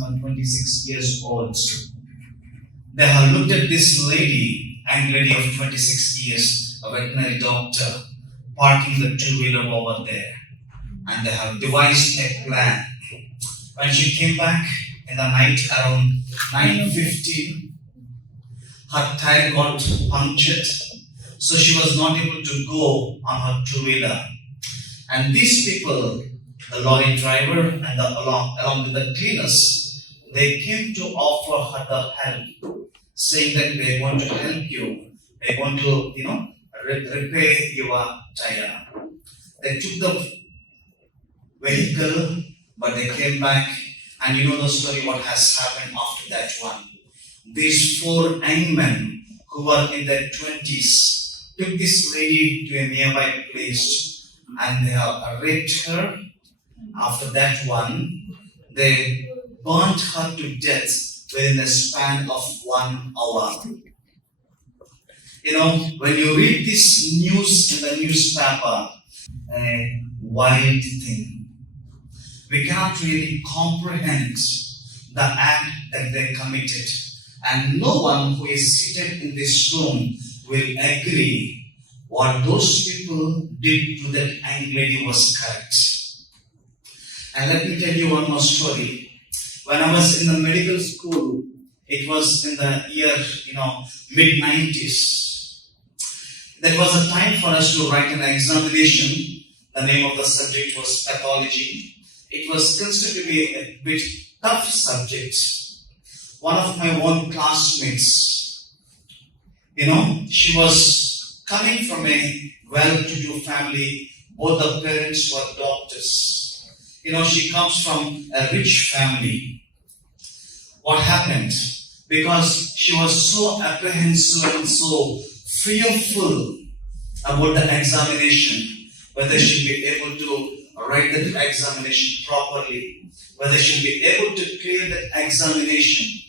was 26 years old. They have looked at this lady, young lady of 26 years, a veterinary doctor, parking the two-wheeler over there. And they have devised a plan. When she came back in the night around 9:15, her tire got punctured, so she was not able to go on her two-wheeler. And these people, the lorry driver and along with the cleaners, they came to offer her the help, saying that they want to help you. They want to, repair your tire. They took the vehicle, but they came back, and you know the story what has happened after that one. These 4 young men who were in their 20s took this lady to a nearby place and they have raped her. After that one, they burnt her to death within a span of 1 hour. When you read this news in the newspaper, a wild thing. We cannot really comprehend the act that they committed. And no one who is seated in this room will agree what those people did to that young lady was correct. And let me tell you one more story. When I was in the medical school, it was in the year, mid-90s. There was a time for us to write an examination. The name of the subject was pathology. It was considered to be a bit tough subject. One of my own classmates, she was coming from a well-to-do family. Both the parents were doctors. She comes from a rich family. What happened? Because she was so apprehensive and so fearful about the examination, whether she'll be able to write the examination properly, whether she'll be able to clear the examination.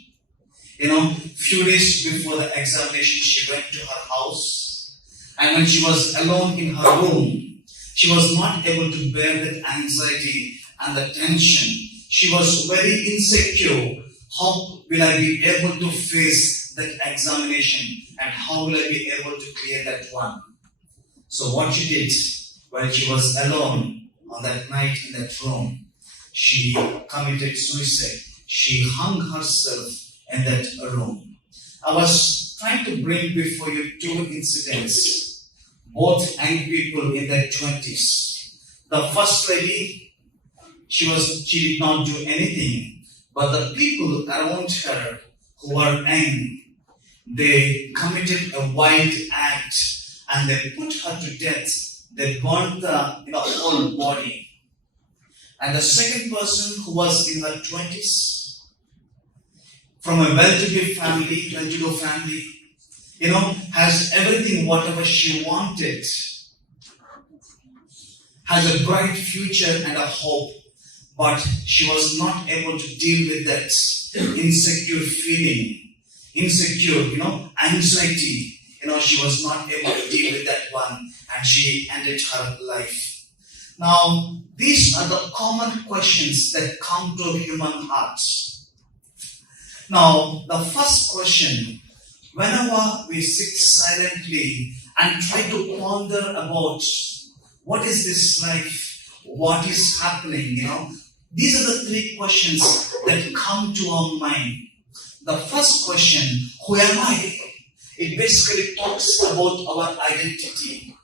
Few days before the examination, she went to her house, and when she was alone in her room, she was not able to bear that anxiety and the tension. She was very insecure. How will I be able to face that examination, and how will I be able to clear that one? So what she did, when she was alone on that night in that room, she committed suicide. She hung herself in that room. I was trying to bring before you 2 incidents, both young people in their 20s. The first lady, she did not do anything, but the people around her who were young, they committed a wild act and they put her to death. They burned the whole body. And the second person who was in her 20s, from a well-to-do family, has everything, whatever she wanted, has a bright future and a hope, but she was not able to deal with that insecure feeling, anxiety. She was not able to deal with that one, and she ended her life. Now, these are the common questions that come to human hearts. Now, the first question, whenever we sit silently and try to ponder about what is this life, what is happening, these are the 3 questions that come to our mind. The first question, who am I? It basically talks about our identity.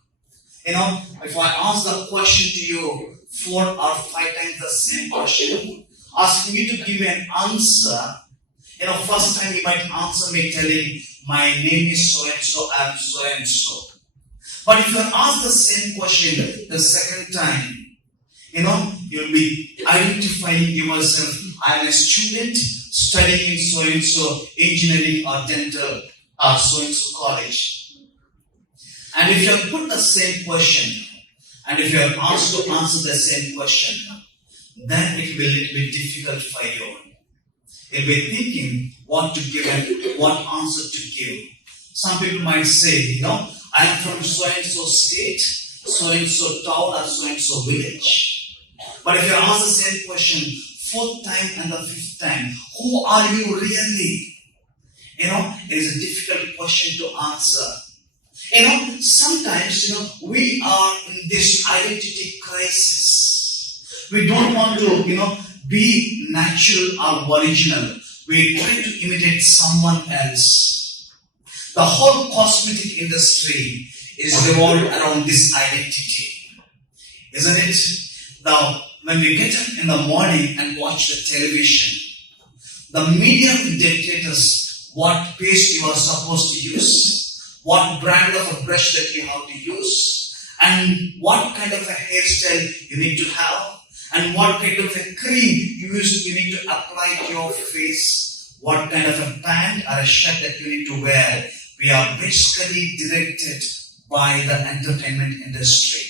If I ask the question to you 4 or 5 times the same question, asking you to give me an answer, first time you might answer me telling, my name is so-and-so, I am so-and-so. But if you ask the same question the second time, you'll be identifying yourself. I am a student studying in so-and-so engineering or dental or so-and-so college. And if you have put the same question, and if you have asked to answer the same question, then it will be difficult for you. You'll be thinking what to give and what answer to give. Some people might say, I am from so-and-so state, so-and-so town, or so-and-so village. But if you ask the same question fourth time and the fifth time, who are you really? It is a difficult question to answer. Sometimes, we are in this identity crisis. We don't want to, be natural or original. We try to imitate someone else. The whole cosmetic industry is revolved around this identity. Isn't it? Now, when we get up in the morning and watch the television, the media will dictate us what paste you are supposed to use, what brand of a brush that you have to use, and what kind of a hairstyle you need to have, and what kind of a cream you need to apply to your face, what kind of a pant or a shirt that you need to wear. We are basically directed by the entertainment industry.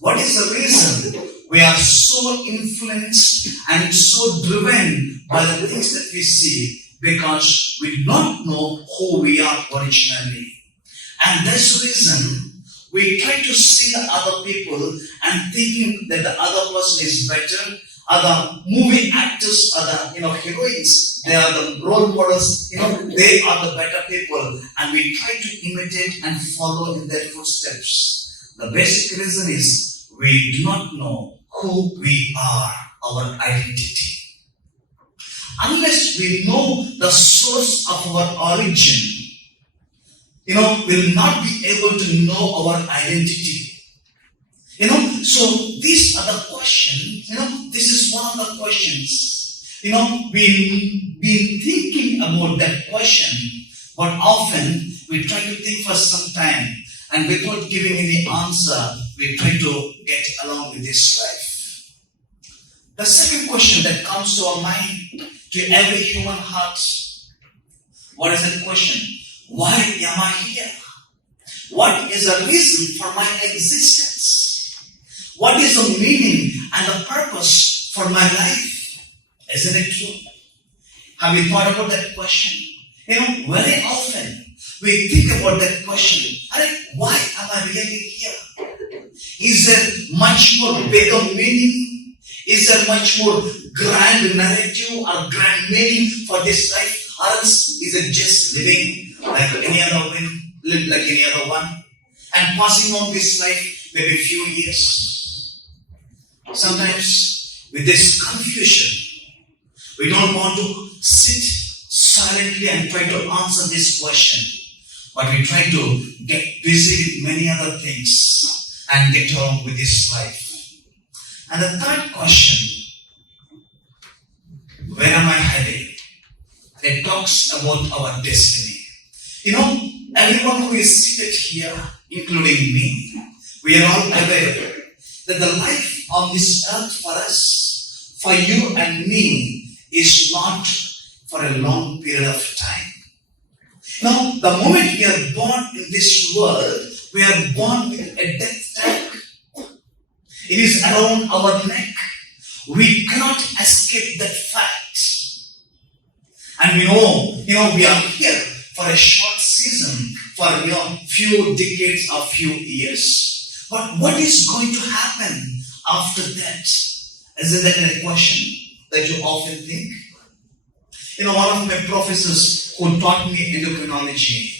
What is the reason? We are so influenced and so driven by the things that we see because we do not know who we are originally. And that's the reason we try to see the other people and thinking that the other person is better. Other movie actors are the heroines. They are the role models. They are the better people, and we try to imitate and follow in their footsteps. The basic reason is we do not know who we are, our identity. Unless we know the source of our origin, we'll not be able to know our identity. So these are the questions, this is one of the questions. We've been thinking about that question, but often we try to think for some time, and without giving any answer, we try to get along with this life. The second question that comes to our mind, to every human heart, what is that question? Why am I here? What is the reason for my existence? What is the meaning and the purpose for my life? Isn't it true? Have you thought about that question? Very often we think about that question. Why am I really here? Is there much more bigger meaning? Is there much more grand narrative or grand meaning for this life? Or else is it just living like any other one? And passing on this life maybe a few years. Sometimes with this confusion, we don't want to sit silently and try to answer this question. But we try to get busy with many other things and get on with this life. And the third question, where am I heading? It talks about our destiny. Everyone who is seated here, including me, we are all aware that the life on this earth for us, for you and me, is not for a long period of time. Now, the moment we are born in this world, we are born with a death tag. It is around our neck. We cannot escape that fact. And we know, we are here for a short season, for few decades or few years. But what is going to happen after that? Isn't that a question that you often think? One of my professors who taught me endocrinology,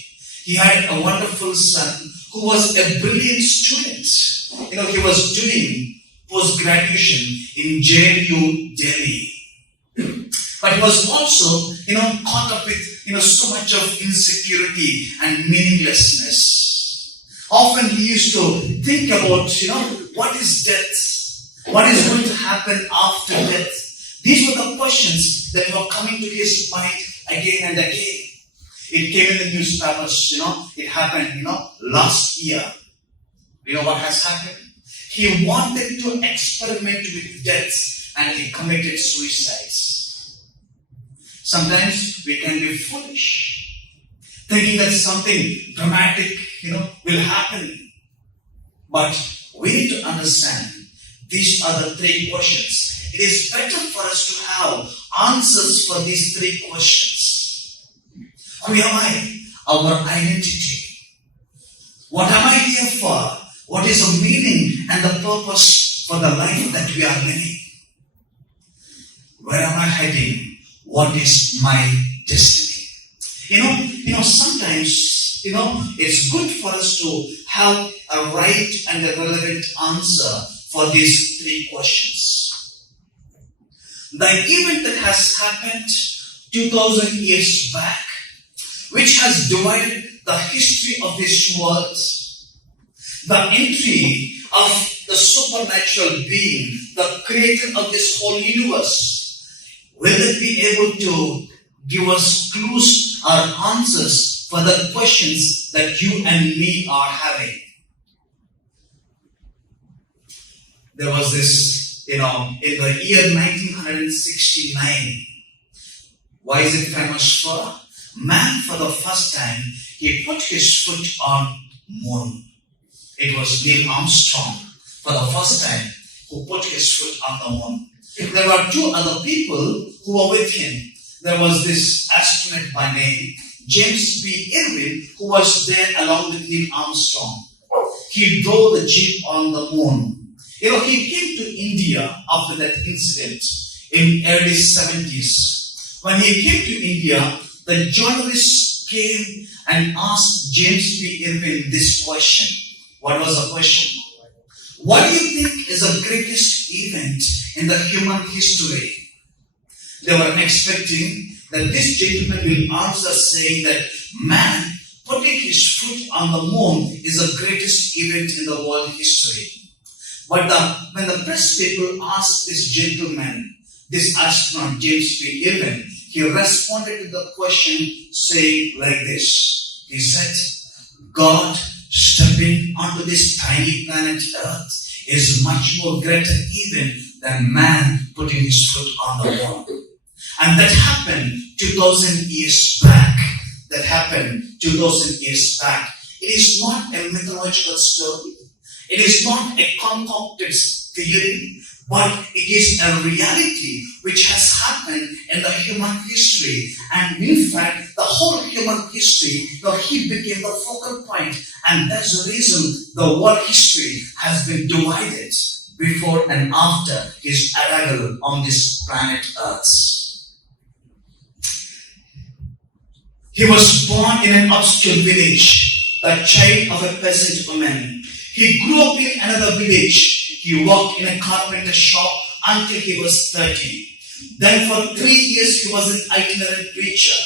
he had a wonderful son who was a brilliant student. He was doing post-graduation in JNU Delhi. But he was also, caught up with, so much of insecurity and meaninglessness. Often he used to think about, what is death? What is going to happen after death? These were the questions that were coming to his mind again and again. It came in the newspapers, it happened, last year. What has happened? He wanted to experiment with death and he committed suicides. Sometimes we can be foolish, thinking that something dramatic, will happen. But we need to understand these are the three questions. It is better for us to have answers for these three questions. Who am I? Our identity. What am I here for? What is the meaning and the purpose for the life that we are living? Where am I heading? What is my destiny? Sometimes, it's good for us to have a right and a relevant answer for these three questions. The event that has happened 2000 years back, which has divided the history of this world, the entry of the supernatural being, the creator of this whole universe, will it be able to give us clues or answers for the questions that you and me are having? There was this, in the year 1969. Why is it famous for? Man, for the first time, he put his foot on moon. It was Neil Armstrong, for the first time, who put his foot on the moon. There were two other people who were with him. There was this astronaut by name James B. Irwin, who was there along with Neil Armstrong. He drove the jeep on the moon. He came to India after that incident in early 70s. When he came to India, the journalists came and asked James B. Irwin this question. What was the question? What do you think is the greatest event in the human history? They were expecting that this gentleman will answer saying that man putting his foot on the moon is the greatest event in the world history. But when the press people asked this gentleman, this astronaut James B. Irwin, he responded to the question saying like this. He said, God stepping onto this tiny planet Earth is much more greater even than man putting his foot on the moon. And that happened 2000 years back. That happened 2000 years back. It is not a mythological story. It is not a concocted theory, but it is a reality which has happened in the human history. And in fact, the whole human history, he became the focal point. And that's the reason the world history has been divided before and after his arrival on this planet Earth. He was born in an obscure village, the child of a peasant woman. He grew up in another village. He worked in a carpenter shop until he was 30. Then for 3 years he was an itinerant preacher.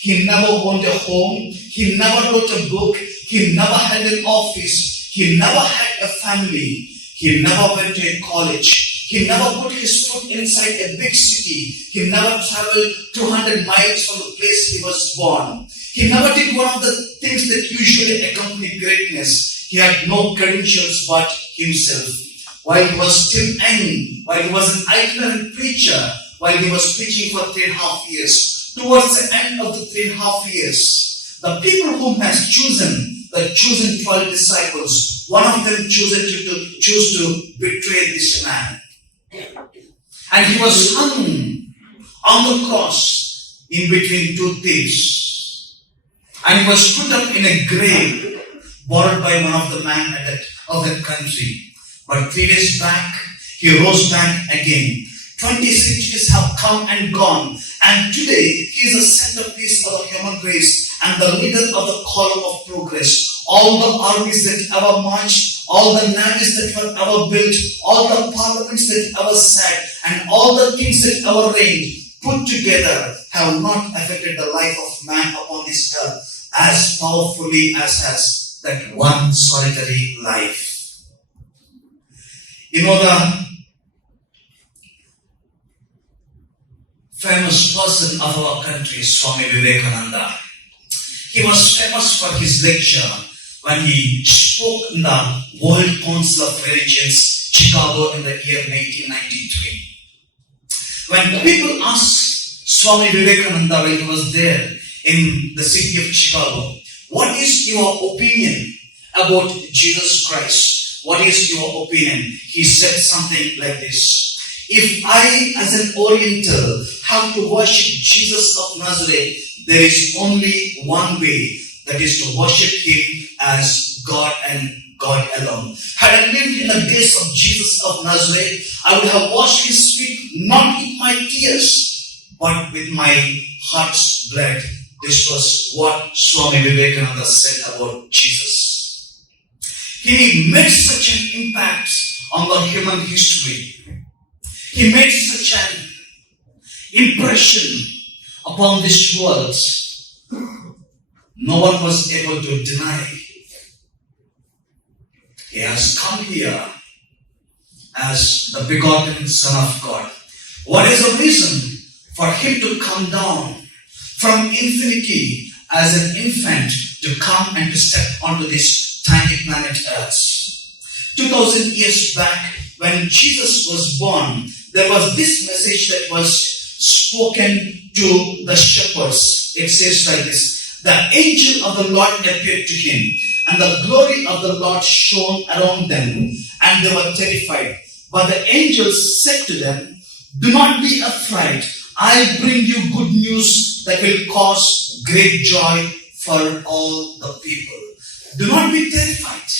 He never owned a home. He never wrote a book. He never had an office. He never had a family. He never went to a college. He never put his foot inside a big city. He never traveled 200 miles from the place he was born. He never did one of the things that usually accompany greatness. He had no credentials but himself. While he was still young, while he was an itinerant preacher, while he was preaching for 3.5 years, towards the end of the 3.5 years, the people whom has chosen, the chosen 12 disciples, one of them chose to betray this man. And he was hung on the cross in between two thieves. And he was put up in a grave borrowed by one of the men of that country. But 3 days back, he rose back again. 20 centuries have come and gone. And today, he is the centerpiece of the human race and the leader of the column of progress. All the armies that ever marched, all the navies that were ever built, all the parliaments that ever sat, and all the kings that ever reigned, put together, have not affected the life of man upon this earth as powerfully as has that one solitary life. The famous person of our country, Swami Vivekananda. He was famous for his lecture when he spoke in the World Council of Religions, Chicago, in the year 1993. When people asked Swami Vivekananda when he was there in the city of Chicago, what is your opinion about Jesus Christ? What is your opinion? He said something like this. If I, as an Oriental, have to worship Jesus of Nazareth, there is only one way, that is to worship him as God and God alone. Had I lived in the days of Jesus of Nazareth, I would have washed his feet not with my tears, but with my heart's blood. This was what Swami Vivekananda said about Jesus. He made such an impact on the human history. He made such an impression upon this world. No one was able to deny. He has come here as the begotten Son of God. What is the reason for him to come down from infinity as an infant to come and to step onto this tiny planet Earth? 2000 years back, when Jesus was born, there was this message that was spoken to the shepherds. It says like this: the angel of the Lord appeared to him, and the glory of the Lord shone around them, and they were terrified. But the angel said to them, do not be afraid. I bring you good news that will cause great joy for all the people. Do not be terrified.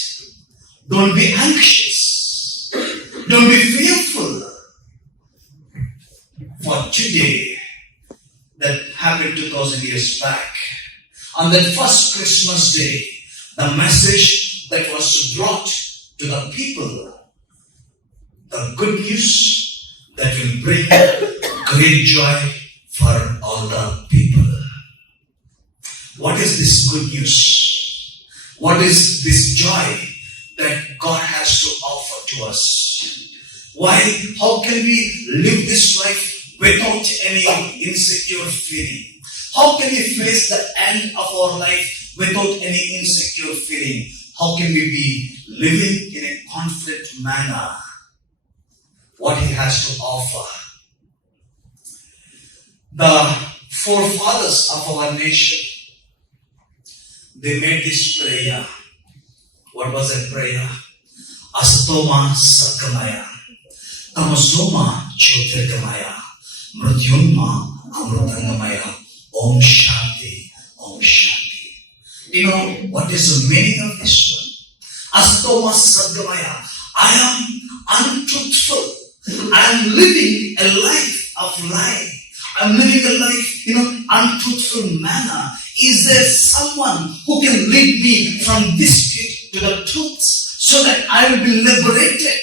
Don't be anxious. Don't be fearful. For today, that happened 2000 years back, on that first Christmas day, the message that was brought to the people, the good news that will bring great joy for all the people. What is this good news? What is this joy that God has to offer to us? Why? How can we live this life without any insecure feeling? How can we face the end of our life without any insecure feeling? How can we be living in a confident manner? What he has to offer. The forefathers of our nation, they made this prayer. What was that prayer? Asatoma Sargamaya, Tamasoma Jyotirgamaya, Mrityunma Amrutangamaya, Om Shanti, Om Shanti. You know what is the meaning of this one? Asatoma Sargamaya. I am untruthful. I am living a life of lie. I'm living a life, untruthful manner. Is there someone who can lead me from this pit to the truth so that I will be liberated?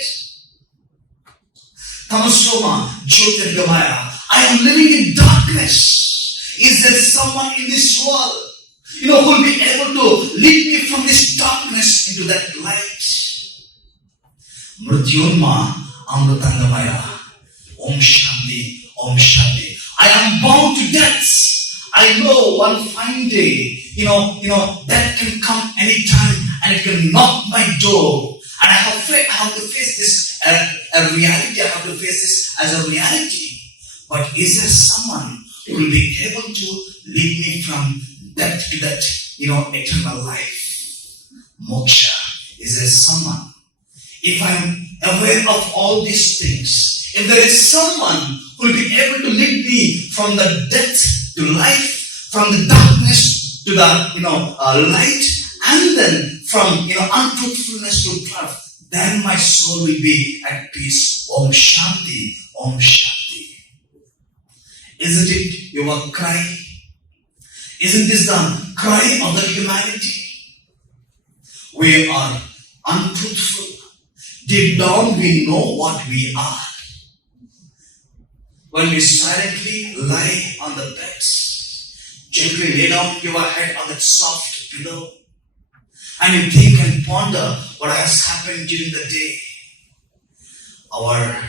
Tamasoma Jyotirgamaya. I am living in darkness. Is there someone in this world, who will be able to lead me from this darkness into that light? Mrityunma Amrutangamaya. Om Shanti, Om Shanti. I am bound to death. I know one fine day, death can come anytime and it can knock my door. And I have to face this a reality. I have to face this as a reality. But is there someone who will be able to lead me from death to that, eternal life? Moksha. Is there someone? If I am aware of all these things, if there is someone who will be able to lead me from the death to life, from the darkness to the light, and then from untruthfulness to truth, then my soul will be at peace. Om Shanti, Om Shanti. Isn't it your cry? Isn't this the cry of the humanity? We are untruthful. Deep down we know what we are. When we silently lie on the bed, gently lay down your head on that soft pillow, and you think and ponder what has happened during the day, our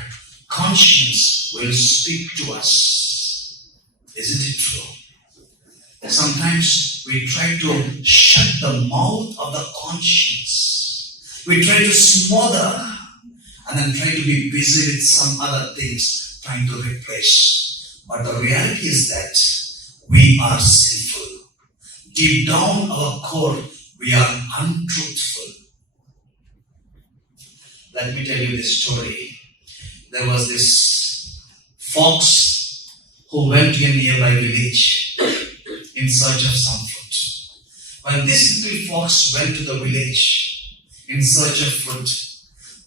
conscience will speak to us. Isn't it true? Sometimes we try to shut the mouth of the conscience. We try to smother and then try to be busy with some other things, trying to replace. But the reality is that we are sinful. Deep down our core, we are untruthful. Let me tell you this story. There was this fox who went to a nearby village in search of some food. When this little fox went to the village in search of food,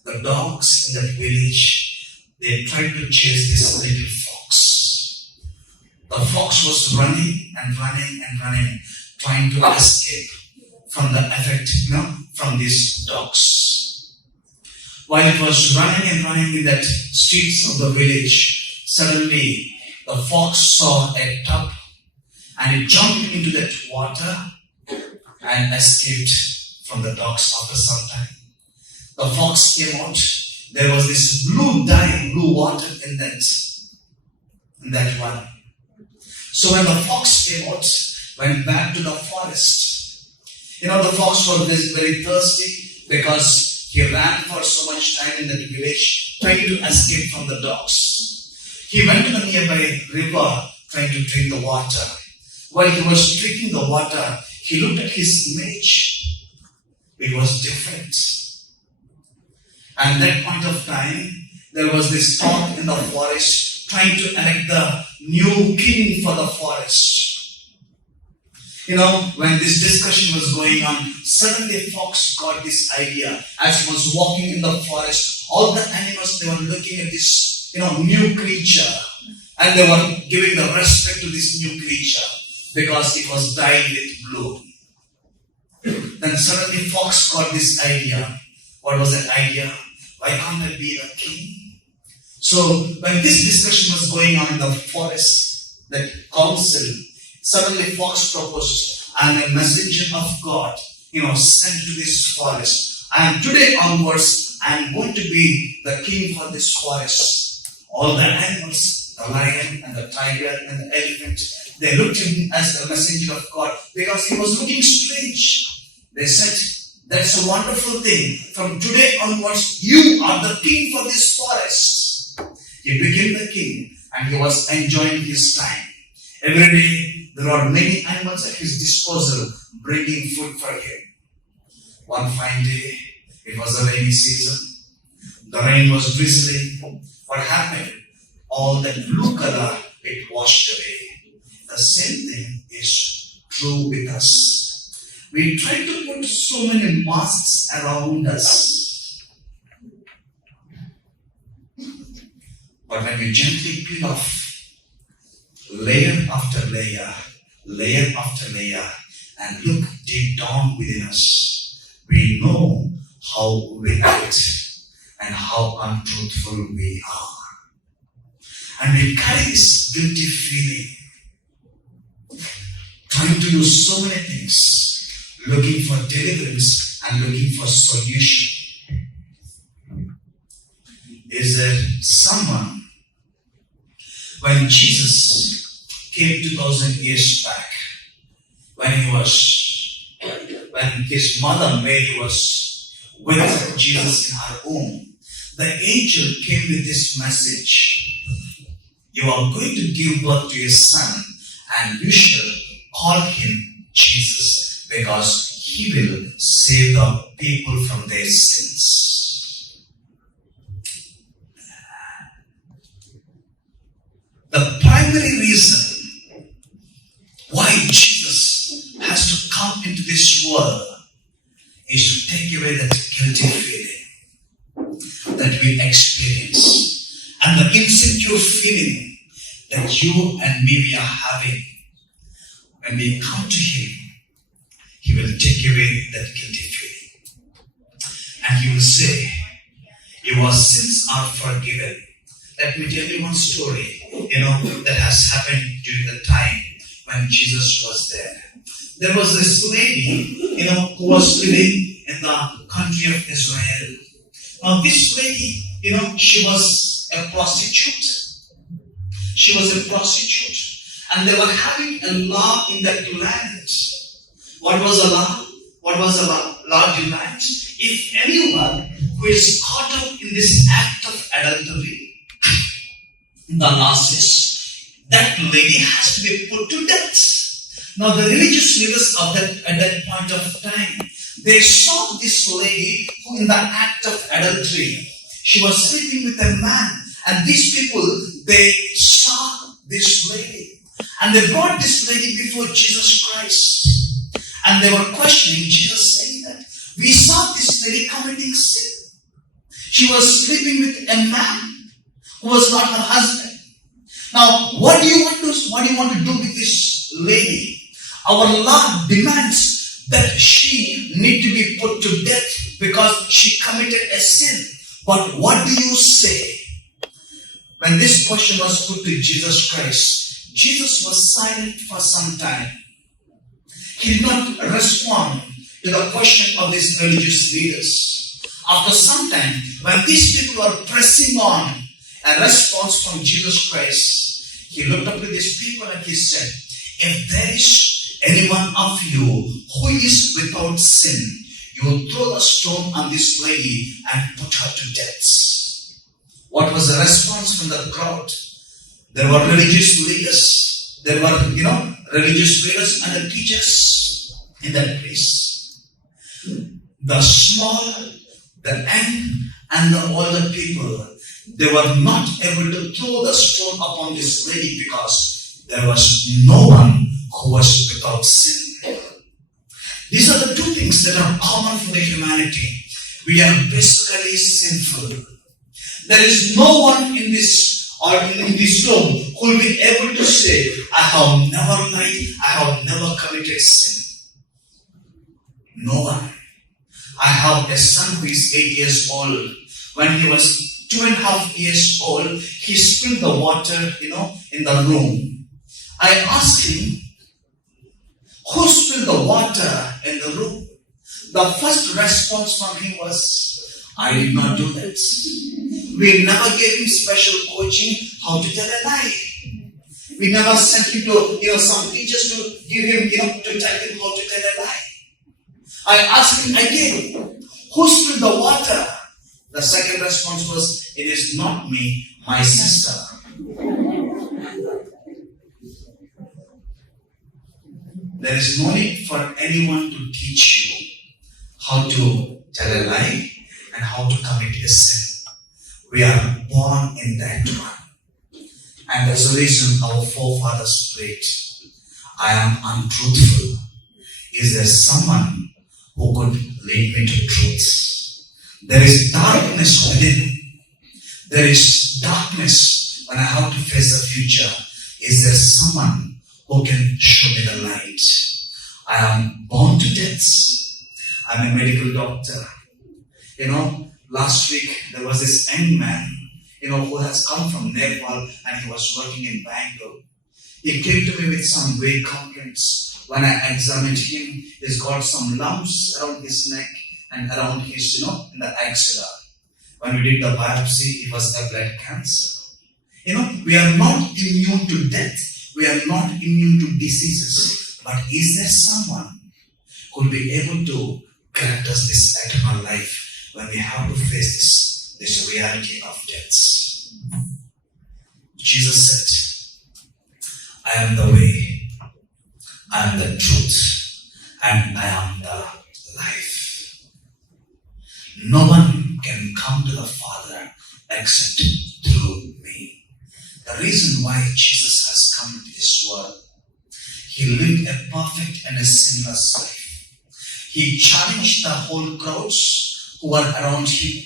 the dogs in that village, they tried to chase this little fox. The fox was running and running and running, trying to escape from the effect, from these dogs. While it was running and running in that streets of the village, suddenly the fox saw a tub and it jumped into that water and escaped from the dogs after some time. The fox came out. There was this blue water in that one. So when the fox came out, went back to the forest. The fox was very thirsty because he ran for so much time in that village, trying to escape from the dogs. He went to the nearby river, trying to drink the water. While he was drinking the water, he looked at his image. It was different. And at that point of time, there was this talk in the forest trying to elect the new king for the forest. When this discussion was going on, suddenly fox got this idea. As he was walking in the forest, all the animals, they were looking at this, new creature. And they were giving the respect to this new creature because it was dyed with blue. Then suddenly fox got this idea. What was that idea? Why can't I be a king? So when this discussion was going on in the forest, that council, suddenly fox proposed, I am a messenger of God, sent to this forest. And today onwards, I am going to be the king for this forest. All the animals, the lion and the tiger and the elephant, they looked at him as the messenger of God because he was looking strange. They said, that's a wonderful thing. From today onwards, you are the king for this forest. He became the king and he was enjoying his time. Every day, there are many animals at his disposal, bringing food for him. One fine day, it was a rainy season. The rain was drizzling. What happened? All that blue color, it washed away. The same thing is true with us. We try to put so many masks around us. But when we gently peel off layer after layer, and look deep down within us, we know how we act and how untruthful we are. And we carry this guilty feeling, trying to do so many things, looking for deliverance and looking for solution. Is there someone, when Jesus came 2000 years back, when his mother Mary was with Jesus in her womb, the angel came with this message: you are going to give birth to a son, and you shall call him Jesus, because he will save the people from their sins. The primary reason why Jesus has to come into this world is to take away that guilty feeling that we experience and the insecure feeling that you and me we are having. When we come to him, he will take away that guilty feeling. And he will say, your sins are forgiven. Let me tell you one story, that has happened during the time when Jesus was there. There was this lady, who was living in the country of Israel. Now this lady, she was a prostitute. She was a prostitute. And they were having a law in that land. What was a law? What was a law in land? If anyone who is caught up in this act of adultery, the law says that lady has to be put to death. Now the religious leaders of at that point of time, they saw this lady who in the act of adultery, she was sleeping with a man. And these people, they saw this lady. And they brought this lady before Jesus Christ. And they were questioning Jesus, saying that we saw this lady committing sin. She was sleeping with a man who was not her husband. Now, what do you want to do with this lady? Our law demands that she need to be put to death because she committed a sin. But what do you say? When this question was put to Jesus Christ, Jesus was silent for some time. He did not respond to the question of these religious leaders. After some time, when these people were pressing on a response from Jesus Christ, he looked up to these people and he said, if there is any one of you who is without sin, you will throw the stone on this lady and put her to death. What was the response from the crowd? There were religious leaders. There were, religious leaders and the teachers in that place. The small, the young, and the older people, they were not able to throw the stone upon this lady because there was no one who was without sin. These are the two things that are common for the humanity. We are basically sinful. There is no one in this room who will be able to say, I have never lied, I have never committed sin. No one. I have a son who is 8 years old. When he was 2.5 years old, he spilled the water, in the room. I asked him, who spilled the water in the room? The first response from him was, I did not do that. We never gave him special coaching how to tell a lie. We never sent him to, some teachers to give him, to tell him how to tell a lie. I asked him again, who spilled the water? The second response was, it is not me, my sister. There is no need for anyone to teach you how to tell a lie and how to commit a sin. We are born in that one. And that's the reason our forefathers prayed, I am untruthful. Is there someone who could lead me to truth? There is darkness within. There is darkness when I have to face the future. Is there someone who can show me the light? I am born to death. I'm a medical doctor. Last week there was this young man, who has come from Nepal and he was working in Bangalore. He came to me with some vague complaints. When I examined him, he's got some lumps around his neck and around his, in the axilla. When we did the biopsy, it was a blood cancer. We are not immune to death. We are not immune to diseases. But is there someone who will be able to grant us this eternal life when we have to face this reality of death? Jesus said, I am the way, I am the truth, and I am the life. No one can come to the Father except through me. The reason why Jesus has come to this world, he lived a perfect and a sinless life. He challenged the whole crowds who were around him.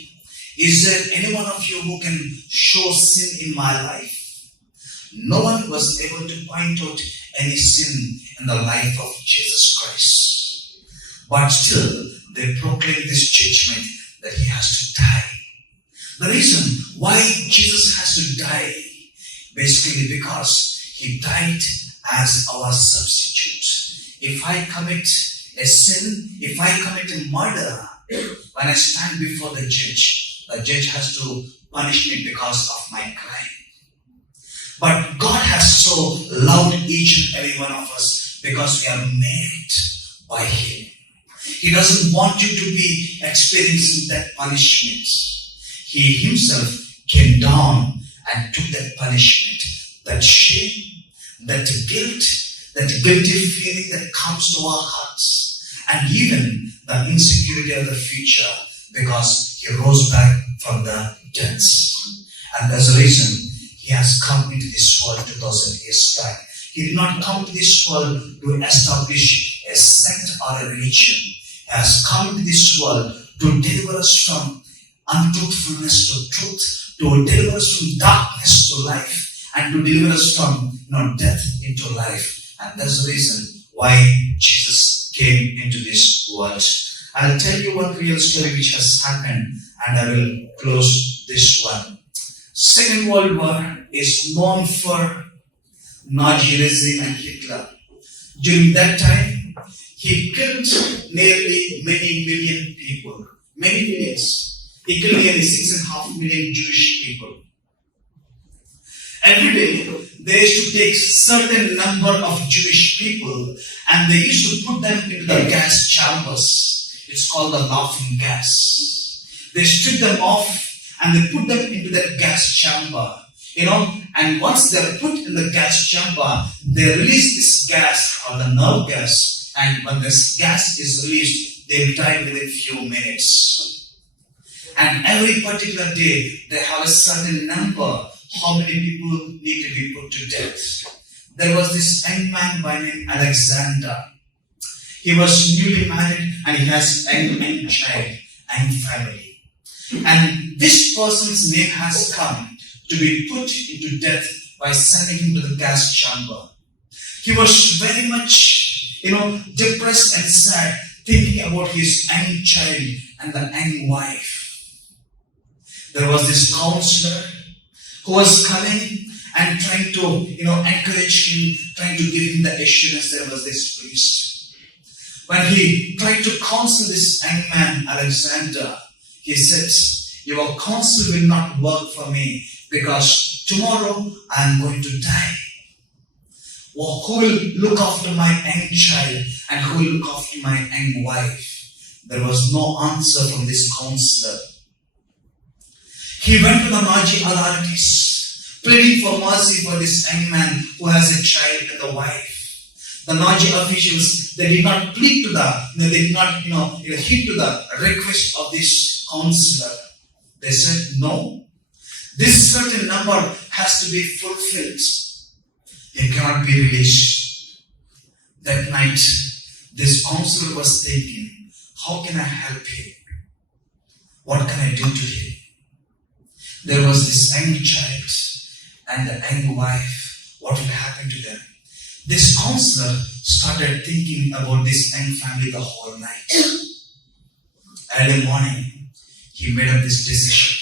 Is there any one of you who can show sin in my life? No one was able to point out any sin in the life of Jesus Christ. But still, they proclaimed this judgment that he has to die. The reason why Jesus has to die, basically because he died as our substitute. If I commit a sin, if I commit a murder, when I stand before the judge has to punish me because of my crime. But God has so loved each and every one of us because we are made by him. He doesn't want you to be experiencing that punishment. He himself came down and took that punishment, that shame, that guilt, that guilty feeling that comes to our hearts, and even the insecurity of the future, because he rose back from the dead. And that's the reason he has come into this world 2000 years back. He did not come to this world to establish a sect or a religion. He has come to this world to deliver us from untruthfulness to truth, to deliver us from darkness to life, and to deliver us from death into life. And that's the reason why Jesus came into this world. I'll tell you one real story which has happened, and I will close this one. Second World War is known for Nazi regime and Hitler. During that time, he killed nearly many million people. Many millions. He killed nearly 6.5 million Jewish people. Every day, they used to take certain number of Jewish people and they used to put them into the gas chambers. It's called the laughing gas. They strip them off and they put them into that gas chamber. And once they're put in the gas chamber, they release this gas or the nerve gas. And when this gas is released, they will die within a few minutes. And every particular day, they have a certain number. How many people need to be put to death? There was this young man by name Alexander. He was newly married and he has a young child and family. And this person's name has come to be put into death by sending him to the gas chamber. He was very much, depressed and sad, thinking about his young child and the young wife. There was this counselor who was coming and trying to, encourage him, trying to give him the assurance. There was this priest. When he tried to counsel this young man, Alexander, he said, "Your counsel will not work for me because tomorrow I am going to die. Well, who will look after my young child and who will look after my young wife?" There was no answer from this counselor. He went to the Nazi authorities, pleading for mercy for this young man who has a child and a wife. The Nazi officials, they did not plead to they did not, heed to the request of this counselor. They said, "No, this certain number has to be fulfilled. He cannot be released." That night, this counselor was thinking, how can I help him? What can I do to him? There was this young child and the young wife. What will happen to them? This counselor started thinking about this young family the whole night. Early morning, he made up this decision.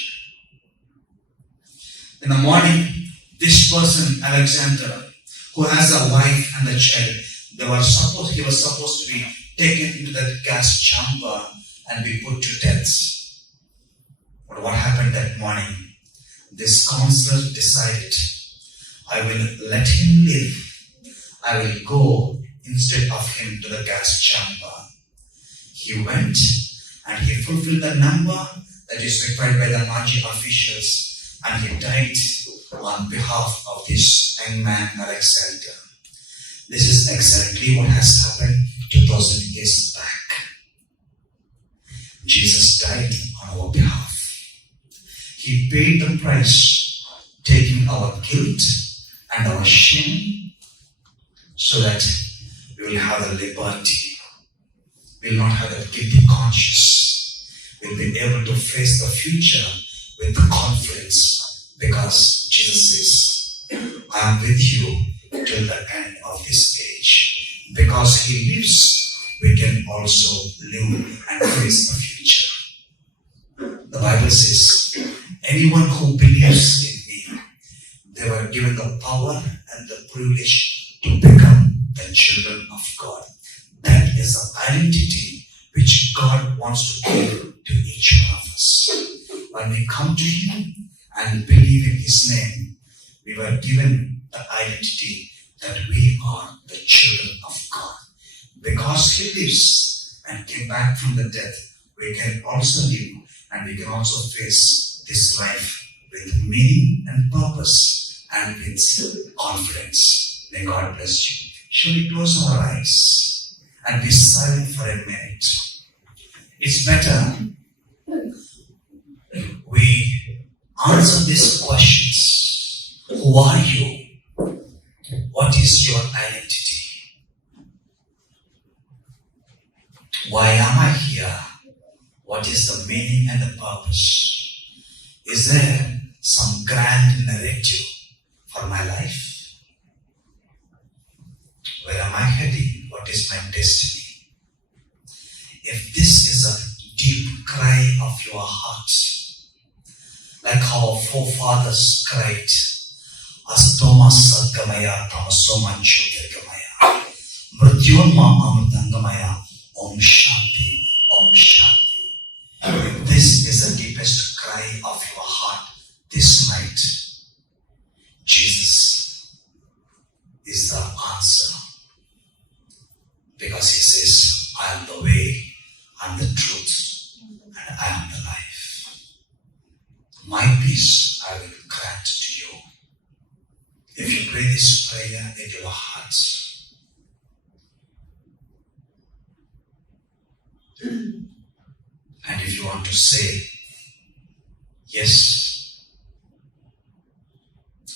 In the morning, this person, Alexander, who has a wife and a child, he was supposed to be taken into that gas chamber and be put to death. But what happened that morning? This counselor decided, I will let him live. I will go instead of him to the gas chamber. He went and he fulfilled the number that is required by the Nazi officials, and he died on behalf of this young man, Alexander. This is exactly what has happened 2000 years back. Jesus died on our behalf. He paid the price, taking our guilt and our shame, so that we will have the liberty. We will not have that guilty conscience. We will be able to face the future with confidence, because Jesus says, I am with you till the end of this age. Because He lives, we can also live and face the future. The Bible says, anyone who believes in me, they were given the power and the privilege to become the children of God. That is the identity which God wants to give to each one of us. When we come to Him and believe in His name, we were given the identity that we are the children of God. Because He lives and came back from the death, we can also live and we can also face this life with meaning and purpose and with confidence. May God bless you. Shall we close our eyes and be silent for a minute? It's better we answer these questions. Who are you? What is your identity? Why am I here? What is the meaning and the purpose? Is there some grand narrative for my life? Where am I heading? What is my destiny? If this is a deep cry of your heart, like our forefathers cried, as Thomas Gamaya, Thomasoma Gamaya, Mrityunma Amrutangamaya, Om Shanti, Om Shanti. If this is the deepest cry of your heart this night, Jesus is the answer. Because he says, I am the way, I am the truth, and I am the life. My peace I will grant to you. If you pray this prayer in your hearts, and if you want to say, yes,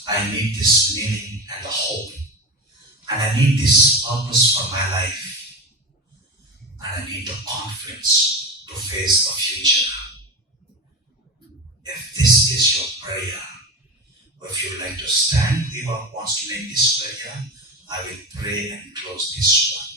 I need this meaning and the hope, and I need this purpose for my life, and I need the confidence to face the future. If this is your prayer, or if you would like to stand, whoever wants to make this prayer, I will pray and close this one.